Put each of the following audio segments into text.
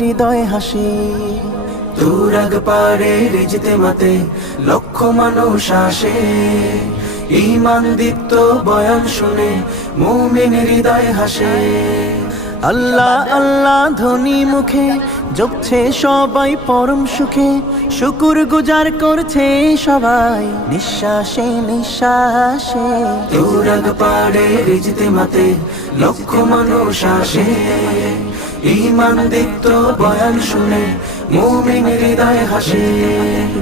হৃদয় হাসি। দুরাগ পারে রিজতে মাতে, লক্ষ মানুষ আসে। ইমান দীপ্ত বয়ান শুনে মুমিন হৃদয় হাসে। আল্লাহ আল্লাহ ধ্বনি মুখে জপছে সবাই পরম সুখে। শুকুর গুজার করছে সবাই, নিঃশ্বাসে নিঃশ্বাসে। তুরাগ পাড়ে রিজতে মাতে লক্ষ মানুষ আসে। ইমান দীপ্ত বয়ান শুনে মুমিন হৃদয় হাসে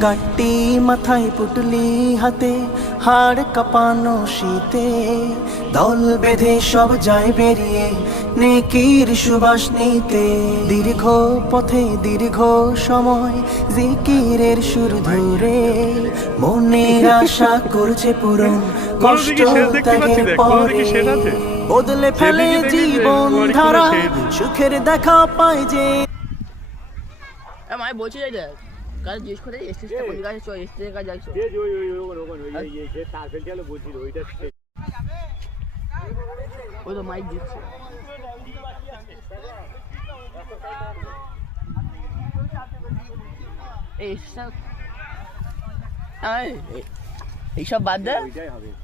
গাটি মাথায় পুটলি হাতে হাড় কাঁপানো শীতে দল বেঁধে সব যায় বেরিয়ে নেকির সুবাস নিতে দীর্ঘ পথে দীর্ঘ সময় জিকিরের সুর ধরে মনের আশা করছে পূরণ কষ্ট ত্যাগের পরে। বদলে ফেলে জীবন ধারা সুখের দেখা পায় যে আমি বলছি যে দেখ কাল জিজ্ঞেস করে কোন কাছে চল এসটিসের কাছে যাইছো যে ওই ওই ওই ওখানে ওই যে যে তার ফেলতে গেলে বলছিল ওইটা ওই তো মাইক দিচ্ছে। এই এই, এই- এইসব বাদ দে।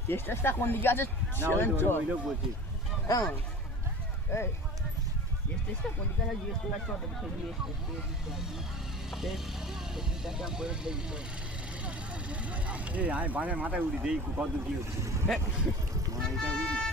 এসটিসটা কোন দিকে আছে? না ওই ওই লোক বলছি। হ্যাঁ। এই এসটিসটা কোন দিকে আছে জিজ্ঞেস করে চল তোকে সেই এসটিসটা করে দেখি চল। এই আমি বানের মাথায় উঠি দেই কত দূর কি হচ্ছে হ্যাঁ। মানে এটা উঠি